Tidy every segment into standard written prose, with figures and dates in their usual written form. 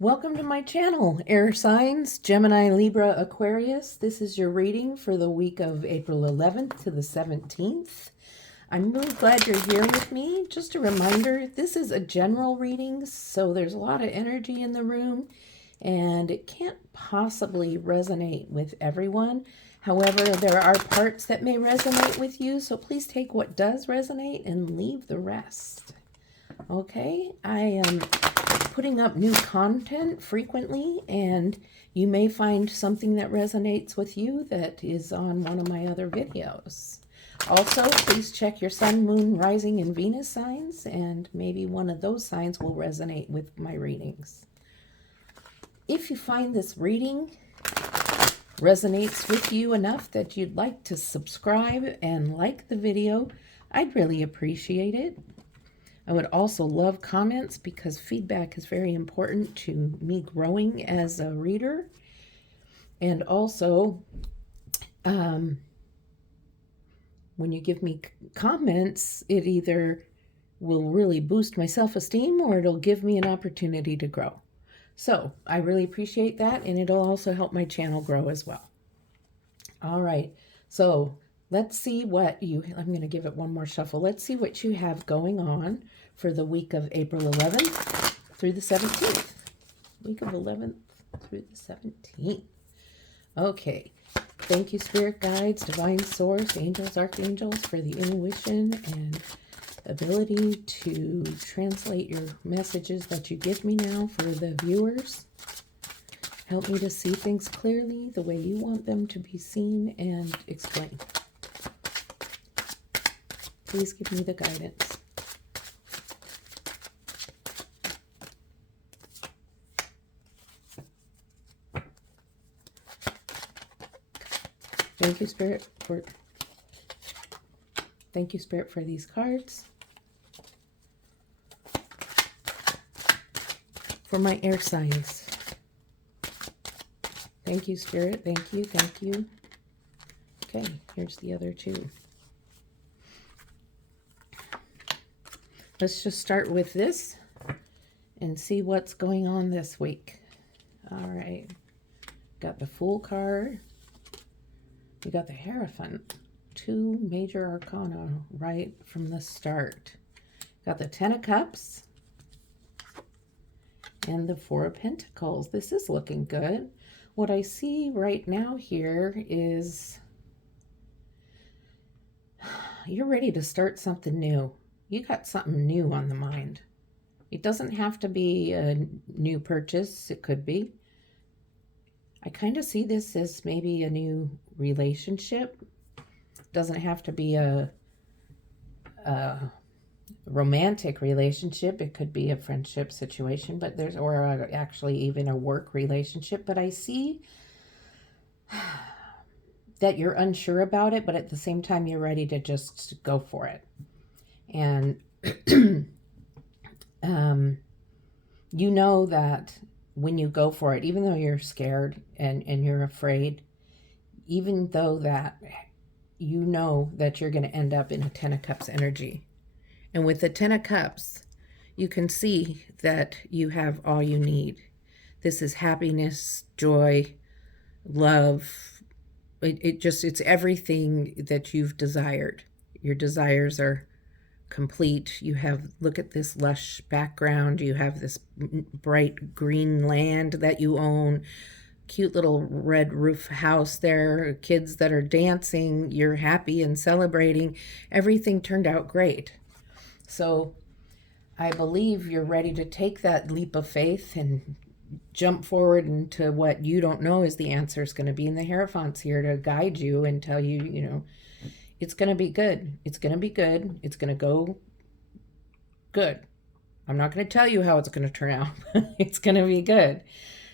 Welcome to my channel, air signs, Gemini, Libra, Aquarius. This is your reading for the week of April 11th to the 17th. I'm really glad you're here with me. Just a reminder, this is a general reading, so there's a lot of energy in the room, and it can't possibly resonate with everyone. However, there are parts that may resonate with you, so please take what does resonate and leave the rest. Okay, I am putting up new content frequently, and you may find something that resonates with you that is on one of my other videos. Also, please check your sun, moon, rising, and Venus signs, and maybe one of those signs will resonate with my readings. If you find this reading resonates with you enough that you'd like to subscribe and like the video, I'd really appreciate it. I would also love comments because feedback is very important to me growing as a reader. And also, when you give me comments, it either will really boost my self-esteem or it'll give me an opportunity to grow. So I really appreciate that, and it'll also help my channel grow as well. All right, so let's see what I'm going to give it one more shuffle. Let's see what you have going on for the week of April 11th through the 17th. Week of 11th through the 17th. Okay. Thank you, spirit guides, divine source, angels, archangels, for the intuition and ability to translate your messages that you give me now for the viewers. Help me to see things clearly the way you want them to be seen and explained. Please give me the guidance. Thank you, Spirit, for these cards. For my air signs. Thank you, Spirit. Thank you. Thank you. Okay, here's the other two. Let's just start with this and see what's going on this week. All right. Got the Fool card. We got the Hierophant. Two major arcana right from the start. Got the Ten of Cups and the Four of Pentacles. This is looking good. What I see right now here is you're ready to start something new. You got something new on the mind. It doesn't have to be a new purchase. It could be. I kind of see this as maybe a new relationship. Doesn't have to be a romantic relationship. It could be a friendship situation, but or actually even a work relationship. But I see that you're unsure about it, but at the same time, you're ready to just go for it. And you know that when you go for it, even though you're scared and you're afraid, even though that you know that you're going to end up in a Ten of Cups energy. And with the Ten of Cups, you can see that you have all you need. This is happiness, joy, love. It's everything that you've desired. Your desires are complete. You have, look at this lush background. You have this bright green land that you own, cute little red roof house there, kids that are dancing. You're happy and celebrating. Everything turned out great. So I believe you're ready to take that leap of faith and jump forward into what you don't know is the answer is going to be. And the Hierophant's here to guide you and tell you, you know, it's going to be good. It's going to be good. It's going to go good. I'm not going to tell you how it's going to turn out. It's going to be good.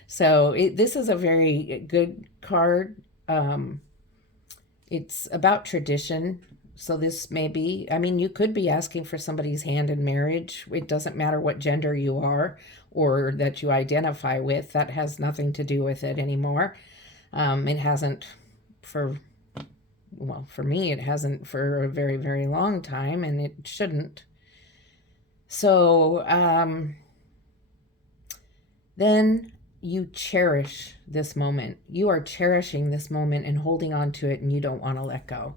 So this is a very good card. It's about tradition. So this may be, I mean, you could be asking for somebody's hand in marriage. It doesn't matter what gender you are or that you identify with. That has nothing to do with it anymore. It hasn't for me, it hasn't for a very, very long time, and it shouldn't. So then you cherish this moment. You are cherishing this moment and holding on to it, and you don't want to let go.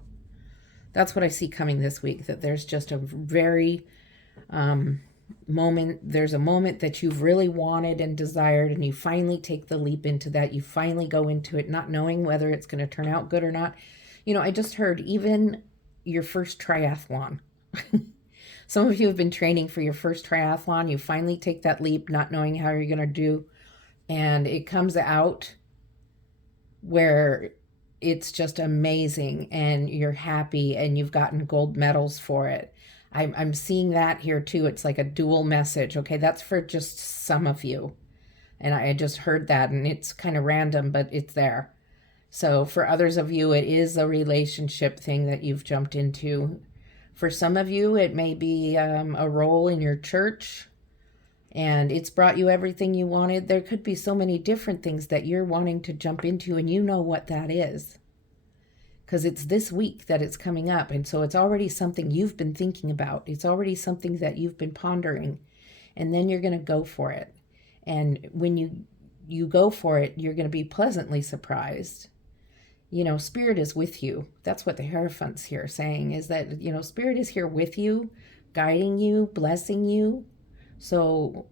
That's what I see coming this week, that there's just a very moment. There's a moment that you've really wanted and desired, and you finally take the leap into that. You finally go into it not knowing whether it's going to turn out good or not. You know, I just heard even your first triathlon. Some of you have been training for your first triathlon. You finally take that leap not knowing how you're going to do, and it comes out where it's just amazing and you're happy and you've gotten gold medals for it. I'm seeing that here too. It's like a dual message. Okay, that's for just some of you. And I just heard that, and it's kind of random, but it's there. So for others of you, it is a relationship thing that you've jumped into. For some of you, it may be a role in your church, and it's brought you everything you wanted. There could be so many different things that you're wanting to jump into, and you know what that is, because it's this week that it's coming up. And so it's already something you've been thinking about. It's already something that you've been pondering, and then you're going to go for it. And when you go for it, you're going to be pleasantly surprised. You know, Spirit is with you. That's what the Hierophant's here saying, is that, you know, Spirit is here with you, guiding you, blessing you. So,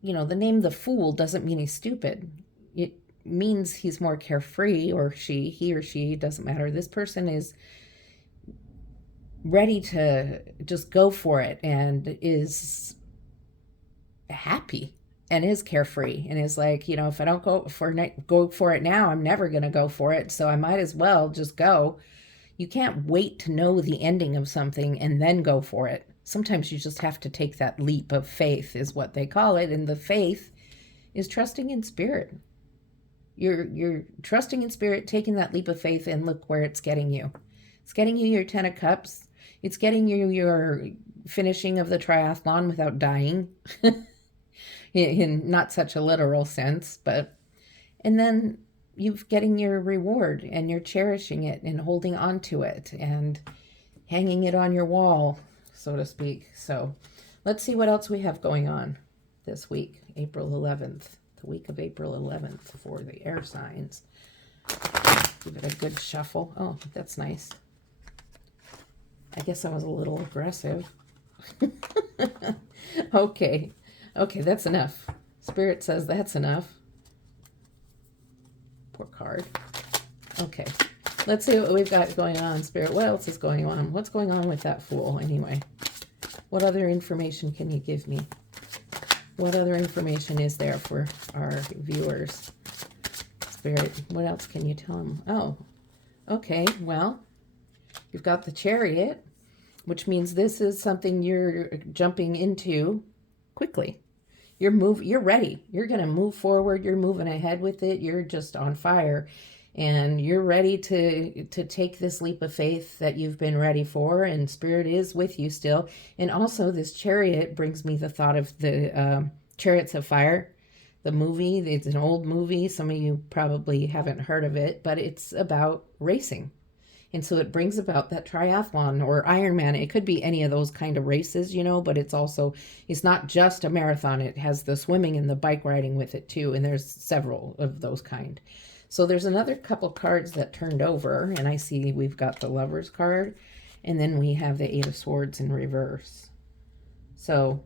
you know, the name the Fool doesn't mean he's stupid. It means he's more carefree, or he or she, doesn't matter. This person is ready to just go for it and is happy and is carefree and is like, you know, if I don't go for it now, I'm never going to go for it. So I might as well just go. You can't wait to know the ending of something and then go for it. Sometimes you just have to take that leap of faith, is what they call it. And the faith is trusting in Spirit. You're trusting in Spirit, taking that leap of faith, and look where it's getting you. It's getting you your 10 of Cups. It's getting you your finishing of the triathlon without dying. In not such a literal sense, but, and then you're getting your reward, and you're cherishing it and holding on to it and hanging it on your wall, so to speak. So let's see what else we have going on this week, April 11th, the week of April 11th for the air signs. Give it a good shuffle. Oh, that's nice. I guess I was a little aggressive. Okay. Okay, that's enough. Spirit says that's enough. Poor card. Okay, let's see what we've got going on, Spirit. What else is going on? What's going on with that Fool, anyway? What other information can you give me? What other information is there for our viewers? Spirit, what else can you tell them? Oh, okay, well, you've got the Chariot, which means this is something you're jumping into quickly. You're ready. You're going to move forward. You're moving ahead with it. You're just on fire, and you're ready to take this leap of faith that you've been ready for, and Spirit is with you still. And also this Chariot brings me the thought of the Chariots of Fire, the movie. It's an old movie. Some of you probably haven't heard of it, but it's about racing. And so it brings about that triathlon or Ironman. It could be any of those kind of races, you know, but it's not just a marathon. It has the swimming and the bike riding with it too. And there's several of those kind. So there's another couple cards that turned over, and I see we've got the Lover's card, and then we have the Eight of Swords in reverse. So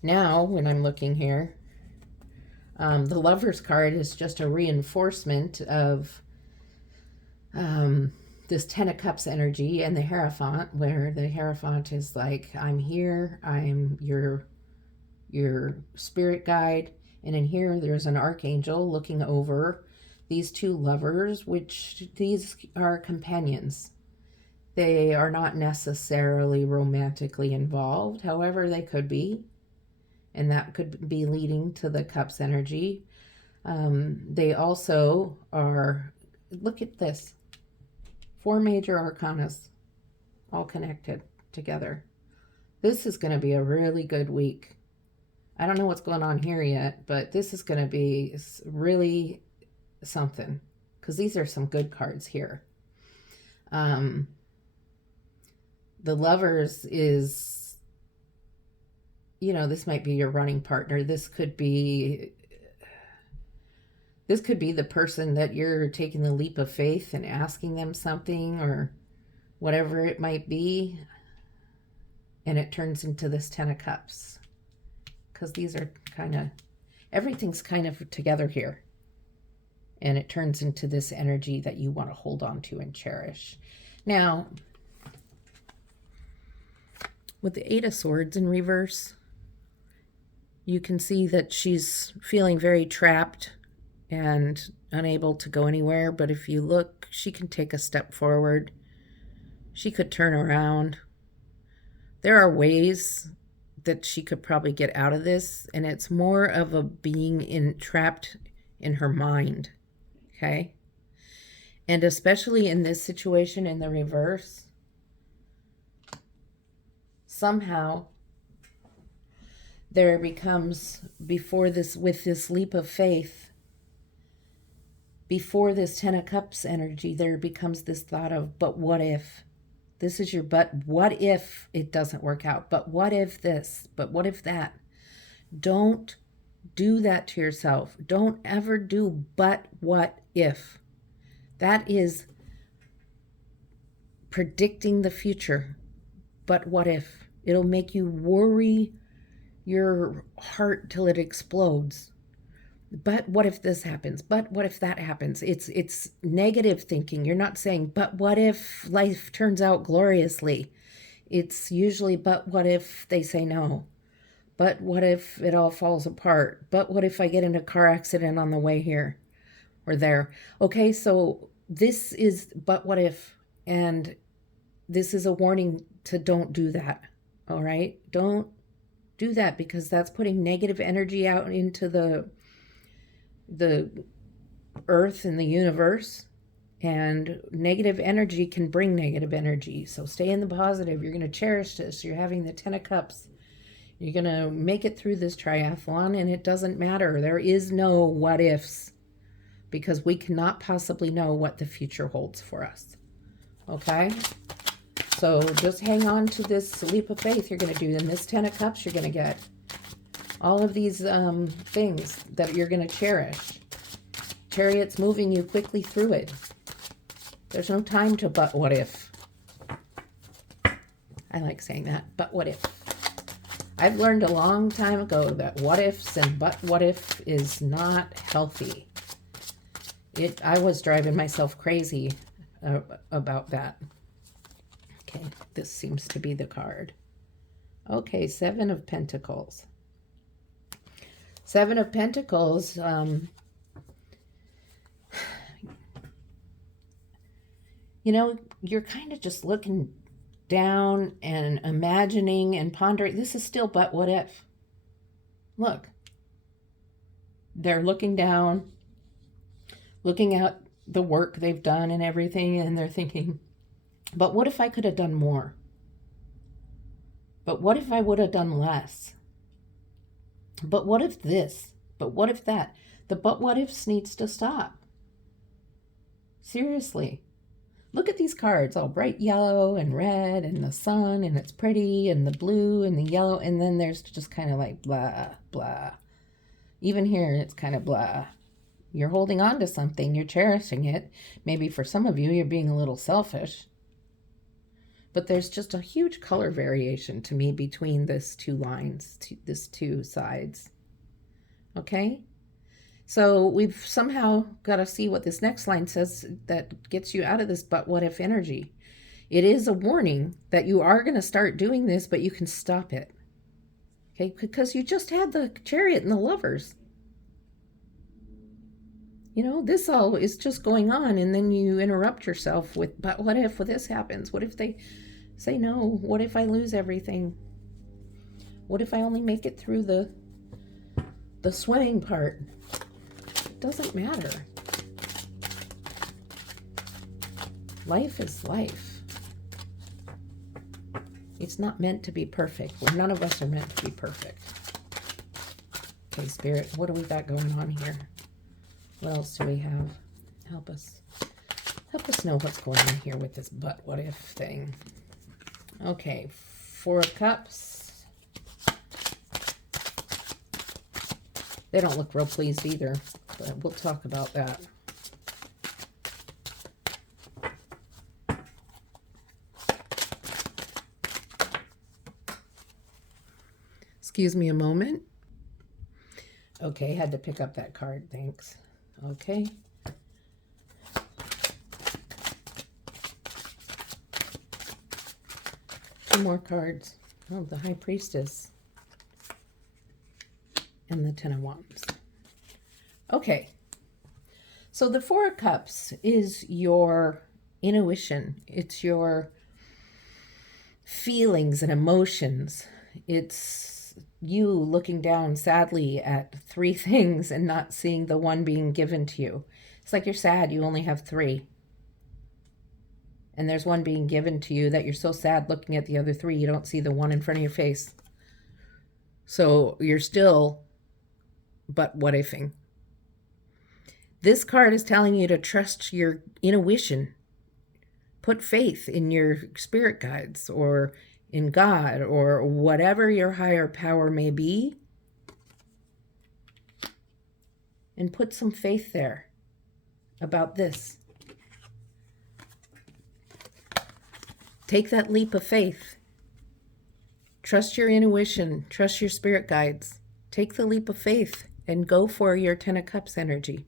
now when I'm looking here, the Lover's card is just a reinforcement of this 10 of Cups energy, and the Hierophant, where the Hierophant is like, I'm here, I'm your spirit guide. And in here there's an archangel looking over these two lovers, which these are companions. They are not necessarily romantically involved, however they could be, and that could be leading to the Cups energy. They also are, look at this, 4 major arcanas all connected together. This is going to be a really good week. I don't know what's going on here yet, but this is going to be really something, because these are some good cards here. The Lovers is you know, this might be your running partner. This could be the person that you're taking the leap of faith and asking them something or whatever it might be. And it turns into this 10 of Cups. Because these are kind of, everything's kind of together here. And it turns into this energy that you want to hold on to and cherish. Now, with the 8 of Swords in reverse, you can see that she's feeling very trapped and unable to go anywhere. But if you look, she can take a step forward. She could turn around. There are ways that she could probably get out of this, and it's more of a being trapped in her mind, okay? And especially in this situation in the reverse, somehow there becomes, before this, with this leap of faith, before this 10 of Cups energy, there becomes this thought of, but what if? This is your but what if it doesn't work out? But what if this? But what if that? Don't do that to yourself. Don't ever do but what if. That is predicting the future. But what if? It'll make you worry your heart till it explodes. But what if this happens? But what if that happens? It's negative thinking. You're not saying, but what if life turns out gloriously? It's usually, but what if they say no? But what if it all falls apart? But what if I get in a car accident on the way here or there? Okay, so this is, but what if? And this is a warning to don't do that. All right? Don't do that, because that's putting negative energy out into the earth and the universe, and negative energy can bring negative energy. So stay in the positive. You're going to cherish this. You're having the 10 of Cups. You're going to make it through this triathlon, and it doesn't matter. There is no what ifs, because we cannot possibly know what the future holds for us. Okay? So just hang on to this leap of faith you're going to do. In this 10 of Cups, you're going to get all of these things that you're going to cherish. Chariot's moving you quickly through it. There's no time to but what if. I like saying that, but what if. I've learned a long time ago that what ifs and but what if is not healthy. I was driving myself crazy about that. Okay, this seems to be the card. Okay, 7 of Pentacles. 7 of Pentacles, you know, you're kind of just looking down and imagining and pondering. This is still but what if. Look, they're looking down, looking at the work they've done and everything, and they're thinking, but what if I could have done more? But what if I would have done less? But what if this? But what if that? The but what ifs needs to stop. Seriously. Look at these cards, all bright yellow and red and the sun, and it's pretty, and the blue and the yellow, and then there's just kind of like blah, blah. Even here, it's kind of blah. You're holding on to something. You're cherishing it. Maybe for some of you, you're being a little selfish. But there's just a huge color variation to me between these two lines, these two sides. Okay? So we've somehow got to see what this next line says that gets you out of this but what if energy. It is a warning that you are going to start doing this, but you can stop it. Okay? Because you just had the Chariot and the Lovers. You know, this all is just going on, and then you interrupt yourself with, but what if this happens? What if they say no? What if I lose everything? What if I only make it through the swimming part? It doesn't matter. Life is life. It's not meant to be perfect. Well, none of us are meant to be perfect. Okay, Spirit, what do we got going on here? What else do we have? Help us. Help us know what's going on here with this but what if thing. Okay, 4 of Cups. They don't look real pleased either, but we'll talk about that. Excuse me a moment. Okay, had to pick up that card, thanks. Okay. Two more cards. Oh, the High Priestess. And the Ten of Wands. Okay. So the Four of Cups is your intuition. It's your feelings and emotions. It's you looking down sadly at three things and not seeing the one being given to you. It's like you're sad, you only have three. And there's one being given to you that you're so sad looking at the other three, you don't see the one in front of your face. So you're still but what ifing. This card is telling you to trust your intuition. Put faith in your spirit guides or in God or whatever your higher power may be. And put some faith there about this. Take that leap of faith. Trust your intuition. Trust your spirit guides. Take the leap of faith and go for your Ten of Cups energy.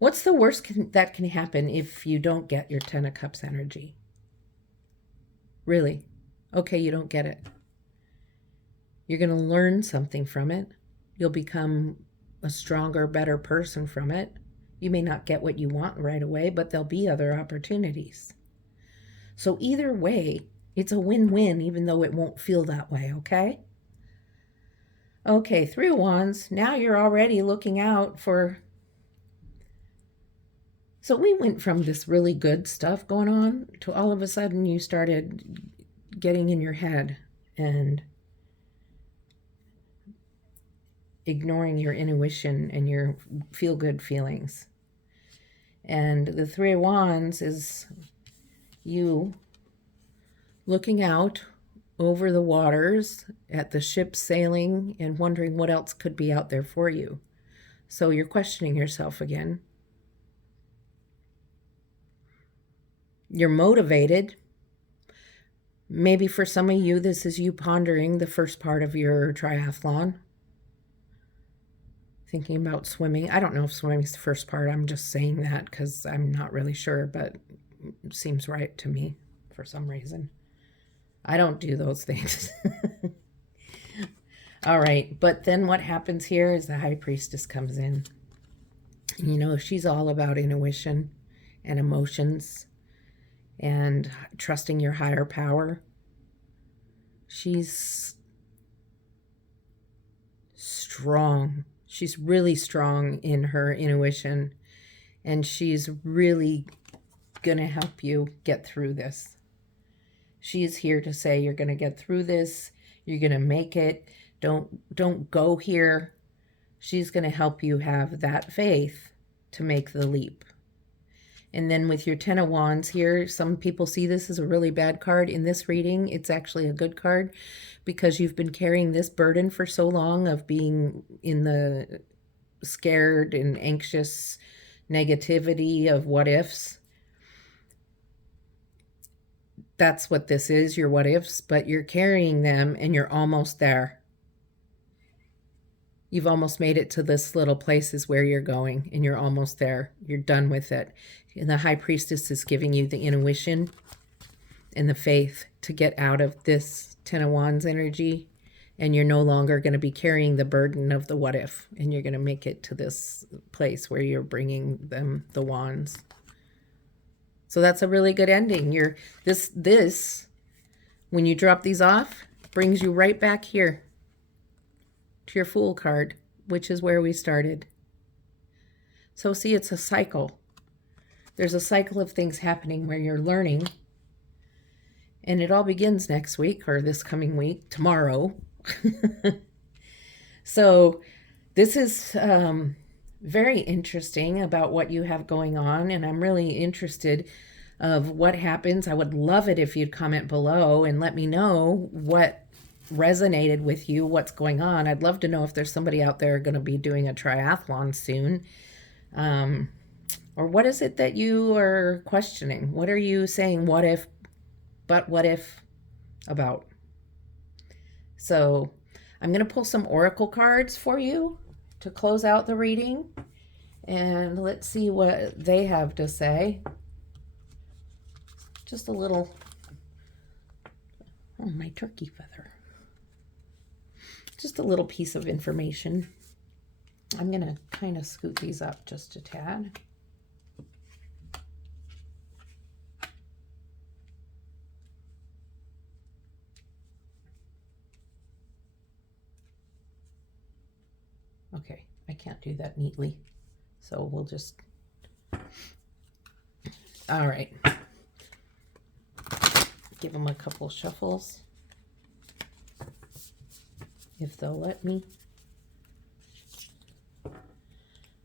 What's the worst that can happen if you don't get your Ten of Cups energy? Really? Okay, you don't get it. You're going to learn something from it. You'll become a stronger, better person from it. You may not get what you want right away, but there'll be other opportunities. So either way, it's a win-win, even though it won't feel that way, okay? Okay, Three of Wands. Now you're already looking out for... So we went from this really good stuff going on to all of a sudden you started getting in your head and ignoring your intuition and your feel-good feelings. And the Three of Wands is you looking out over the waters at the ship sailing and wondering what else could be out there for you. So you're questioning yourself again. You're motivated. Maybe for some of you, this is you pondering the first part of your triathlon. Thinking about swimming. I don't know if swimming's the first part. I'm just saying that because I'm not really sure, but it seems right to me for some reason. I don't do those things. All right. But then what happens here is the High Priestess comes in. You know, she's all about intuition and emotions and trusting your higher power. She's strong. She's really strong in her intuition, and she's really going to help you get through this. She's here to say you're going to get through this. You're going to make it. Don't go here. She's going to help you have that faith to make the leap. And then with your Ten of Wands here, some people see this as a really bad card. In this reading, it's actually a good card because you've been carrying this burden for so long of being in the scared and anxious negativity of what ifs. That's what this is, your what ifs, but you're carrying them and you're almost there. You've almost made it to this little places where you're going and you're almost there. You're done with it. And the High Priestess is giving you the intuition and the faith to get out of this Ten of Wands energy. And you're no longer going to be carrying the burden of the what if. And you're going to make it to this place where you're bringing them the wands. So that's a really good ending. This, when you drop these off, brings you right back here to your Fool card, which is where we started. So see, it's a cycle. There's a cycle of things happening where you're learning, and it all begins next week or this coming week, tomorrow. So this is very interesting about what you have going on, and I'm really interested. of what happens. I would love it if you'd comment below and let me know what resonated with you, what's going on. I'd love to know if there's somebody out there going to be doing a triathlon soon. Or what is it that you are questioning? What are you saying what if, but what if about? So I'm going to pull some oracle cards for you to close out the reading. And let's see what they have to say. Just a little, oh, my turkey feather. Just a little piece of information. I'm going to kind of scoot these up just a tad. Okay, I can't do that neatly, so we'll just, all right. Give them a couple shuffles, if they'll let me.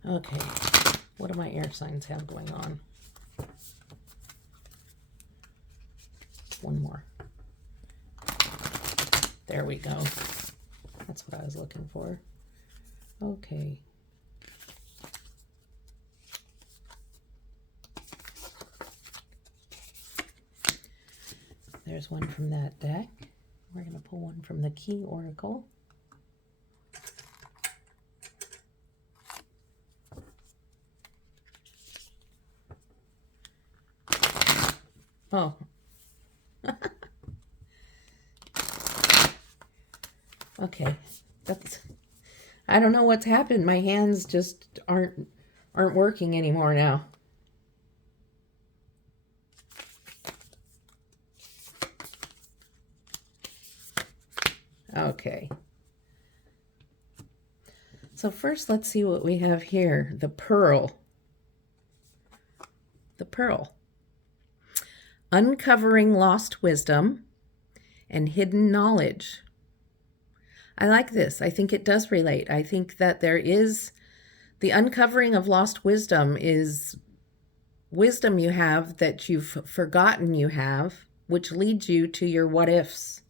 Okay, what do my air signs have going on? One more. There we go. That's what I was looking for. Okay. There's one from that deck. We're going to pull one from the Key Oracle. Oh. Okay. That's, I don't know what's happened. My hands just aren't working anymore now. Okay. So first, let's see what we have here. The Pearl. The Pearl. Uncovering lost wisdom and hidden knowledge. I like this. I think it does relate. I think that there is the uncovering of lost wisdom is wisdom you have that you've forgotten you have, which leads you to your what ifs.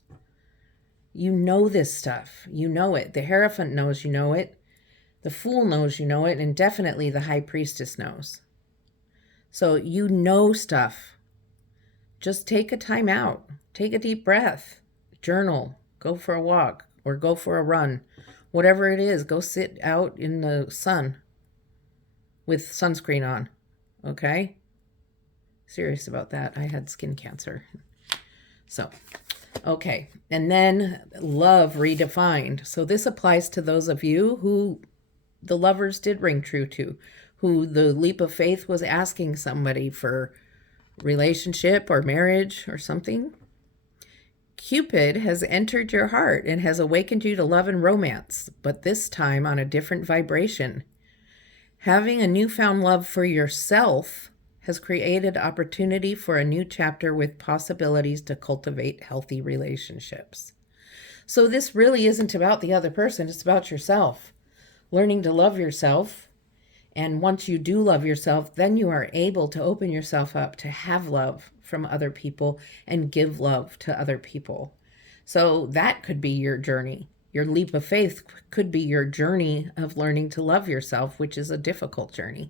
You know this stuff. You know it. The Hierophant knows you know it. The Fool knows you know it. And definitely the High Priestess knows. So you know stuff. Just take a time out. Take a deep breath. Journal. Go for a walk or go for a run. Whatever it is, go sit out in the sun with sunscreen on. Okay? Serious about that. I had skin cancer. So, okay. And then love redefined. So this applies to those of you who the lovers did ring true to, who the leap of faith was asking somebody for relationship or marriage or something. Cupid has entered your heart and has awakened you to love and romance, but this time on a different vibration. Having a newfound love for yourself has created opportunity for a new chapter with possibilities to cultivate healthy relationships. So this really isn't about the other person, it's about yourself. Learning to love yourself. And once you do love yourself, then you are able to open yourself up to have love from other people and give love to other people. So that could be your journey. Your leap of faith could be your journey of learning to love yourself, which is a difficult journey.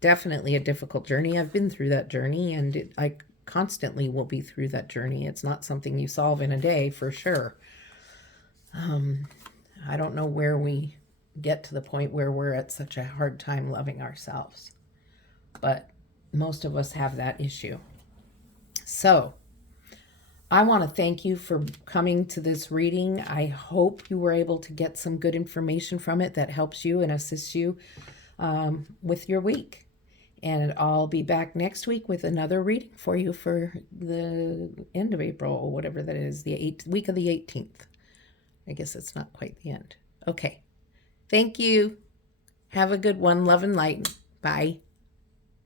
Definitely a difficult journey. I've been through that journey, and I constantly will be through that journey. It's not something you solve in a day, for sure. I don't know where we get to the point where we're at such a hard time loving ourselves, but most of us have that issue. So I want to thank you for coming to this reading. I hope you were able to get some good information from it that helps you and assists you with your week. And I'll be back next week with another reading for you for the end of April, or whatever that is, the week of the 18th. I guess it's not quite the end. Okay. Thank you. Have a good one. Love and light. Bye.